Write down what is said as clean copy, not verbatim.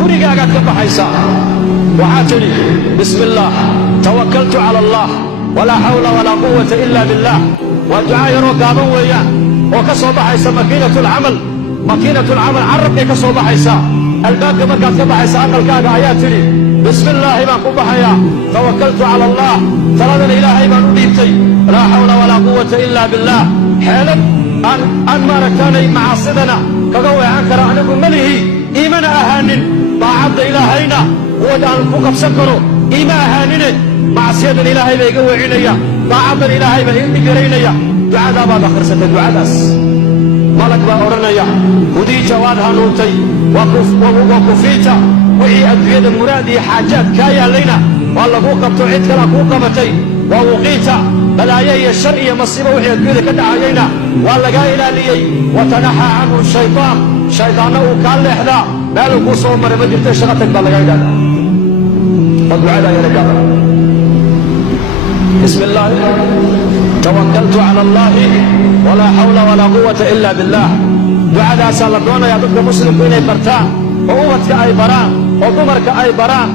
gurigaaga ka baxaysa waxaa tiri bismillah tawakkaltu ala allah wala hawla wala quwwata illa billah wa du'a yaro gaaban weeyaan oo ka soo baxaysa makiinatul amal carabkay ka soo baxaysa albaabka markaad ka baxaysa aqalkaaga ayaa tiri bismillah baan ku baxaya tawakkaltu ala allah taladan ilaahay baan u dhiibtay la hawla wala quwwata illa billah xeelad aan maaragtaanay macaasidana kaga weecan kara anigu malihi iimana ahaanin daacadda ilaahayna quwad aan ku qabsan karo iima ahaanine macsiyadan ilaahay baa iga weecinaya daacaddan ilaahay baa ii dhigaraynaya ducadaa baad akhrisatay ducadaas malag baa odhanaya hudiija waad hanuuntay wa kufiita wixii adduunyada muraad iyo xaajaad kaa yaallayna waa laguu qabto cid kalaa kuu qabatay wa wuqiita balaayo iyo shar iyo masiibo wixii adduunyada ka dhacayayna waa lagaa ilaaliyey watanaxaa canhu shaytaan shaydaanna uu kaa leexdaa meeluu kuu soo maray ma jirta shaqa tag baa lagaa idhahdaa waa ducadaa yana gaada بسم الله توكلت على الله ولا حول ولا قوة إلا بالله دعاء سالدونا يا ضد مسلم بين برتان وأمتك أي بران وضمرك أي بران